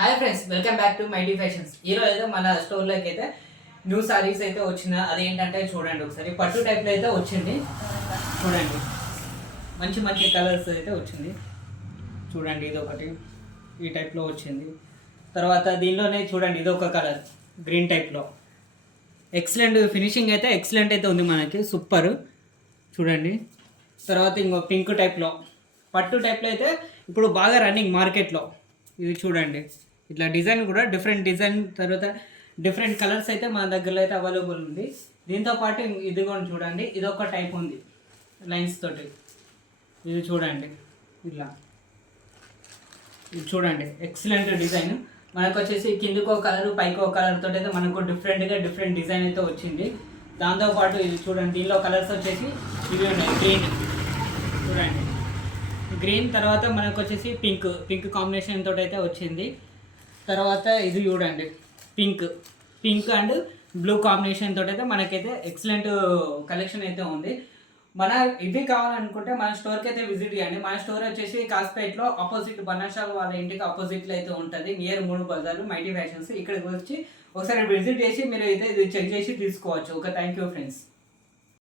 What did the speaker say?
Hi friends, welcome back to mighty fashions. ఈరోజు అయితే మన స్టోర్లోకి అయితే న్యూ సారీస్ అయితే వచ్చిన అదేంటంటే చూడండి ఒకసారి పట్టు టైప్లో అయితే వచ్చింది. చూడండి మంచి మంచి కలర్స్ అయితే వచ్చింది. చూడండి ఇది ఒకటి ఈ టైప్లో వచ్చింది. తర్వాత దీనిలోనే చూడండి ఇది ఒక కలర్ గ్రీన్ టైప్లో ఎక్సలెంట్ ఫినిషింగ్ అయితే ఎక్సలెంట్ అయితే ఉంది మనకి సూపర్. చూడండి తర్వాత ఇంకో పింక్ టైప్లో పట్టు టైప్లో అయితే ఇప్పుడు బాగా రన్నింగ్ మార్కెట్లో. ఇది చూడండి ఇట్లా డిజైన్ కూడా డిఫరెంట్ డిజైన్, తర్వాత డిఫరెంట్ కలర్స్ అయితే మన దగ్గరలో అయితే అవైలబుల్ ఉంది. దీంతో పాటు ఇది కూడా చూడండి ఇది ఒక టైప్ ఉంది లైన్స్ తోటి. ఇది చూడండి ఇట్లా ఇది చూడండి ఎక్సలెంట్ డిజైన్. మనకు వచ్చేసి కిందికో కలర్ పైకో కలర్ తోటి అయితే మనకు డిఫరెంట్ డిజైన్ అయితే వచ్చింది. దాంతోపాటు ఇది చూడండి దీనిలో కలర్స్ వచ్చేసి ఇవి ఉన్నాయి. గ్రీన్ చూడండి గ్రీన్, తర్వాత మనకు వచ్చేసి పింక్ కాంబినేషన్ తోటి అయితే వచ్చింది. తర్వాత ఇది చూడండి పింక్ అండ్ బ్లూ కాంబినేషన్ తోటి అయితే మనకైతే ఎక్సలెంట్ కలెక్షన్ అయితే ఉంది. మన ఇది కావాలనుకుంటే మన స్టోర్కి అయితే విజిట్ చేయండి. మన స్టోర్ వచ్చేసి కాస్పేట్లో ఆపోజిట్ బనాషాల్ వాళ్ళ ఇంటికి ఆపోజిట్లో అయితే ఉంటుంది, నియర్ 3 బజార్లు మైటీ ఫ్యాషన్స్. ఇక్కడికి వచ్చి ఒకసారి విజిట్ చేసి మీరు అయితే ఇది చెక్ చేసి తీసుకోవచ్చు. Okay, thank you friends.